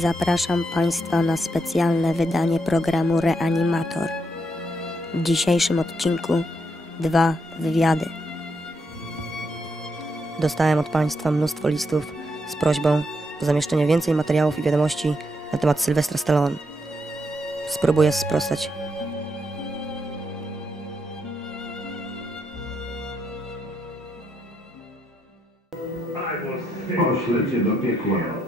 Zapraszam Państwa na specjalne wydanie programu Reanimator. W dzisiejszym odcinku dwa wywiady. Dostałem od Państwa mnóstwo listów z prośbą o zamieszczenie więcej materiałów i wiadomości na temat Sylwestra Stallone. Spróbuję sprostać. Poślę cię do piekła.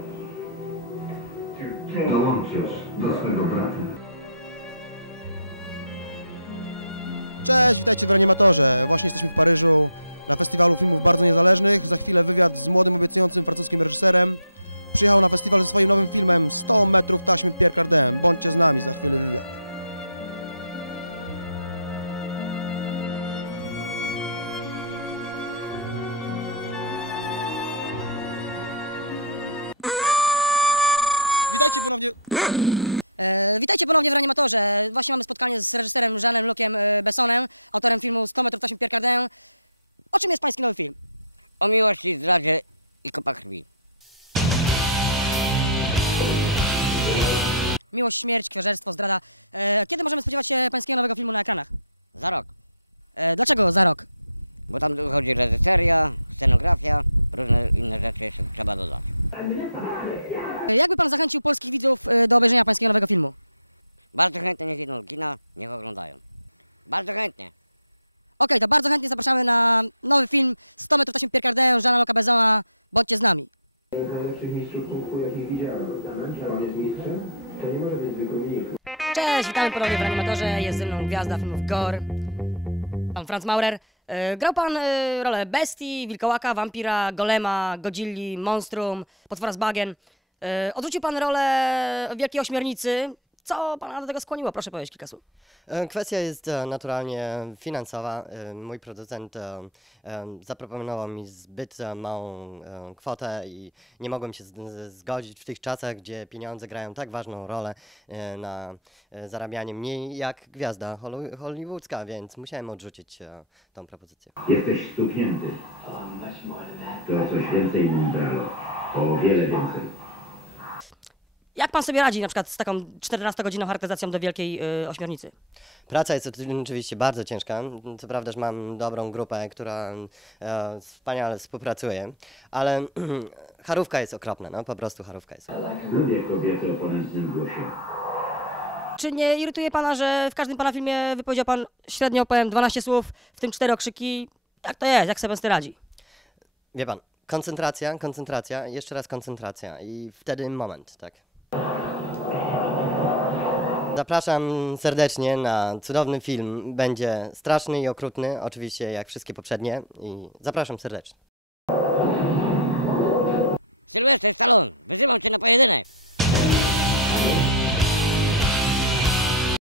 Dołączysz do swego brata. Gracias. Cześć, witamy ponownie w Reanimatorze. Jest ze mną gwiazda filmów Gore, pan Franz Maurer. E, Grał pan e, rolę bestii, wilkołaka, wampira, golema, godzilli, monstrum, potwora z bagien. E, Odrzucił pan rolę wielkiej ośmiornicy. Co pana do tego skłoniło? Proszę powiedzieć kilka słów. E, Kwestia jest e, naturalnie finansowa. E, Mój producent zaproponował mi zbyt małą kwotę i nie mogłem się zgodzić w tych czasach, gdzie pieniądze grają tak ważną rolę na zarabianie mniej jak gwiazda holly- hollywoodzka, więc musiałem odrzucić tą propozycję. Jesteś stuknięty. To coś więcej, Mondralo. O wiele więcej. Jak pan sobie radzi na przykład z taką 14-godzinną charakteryzacją do wielkiej e, ośmiornicy? Praca jest oczywiście bardzo ciężka. Co prawda, że mam dobrą grupę, która e, wspaniale współpracuje, ale charówka jest okropna, no po prostu charówka jest. Lubię kobiety o ponętnym głosie. Czy nie irytuje pana, że w każdym pana filmie wypowiedział pan średnio, powiem, 12 słów, w tym 4 okrzyki? Jak to jest? Jak sobie pan z tym radzi? Wie pan, koncentracja, koncentracja, jeszcze raz koncentracja i wtedy moment, tak. Zapraszam serdecznie na cudowny film. Będzie straszny i okrutny, oczywiście jak wszystkie poprzednie i zapraszam serdecznie.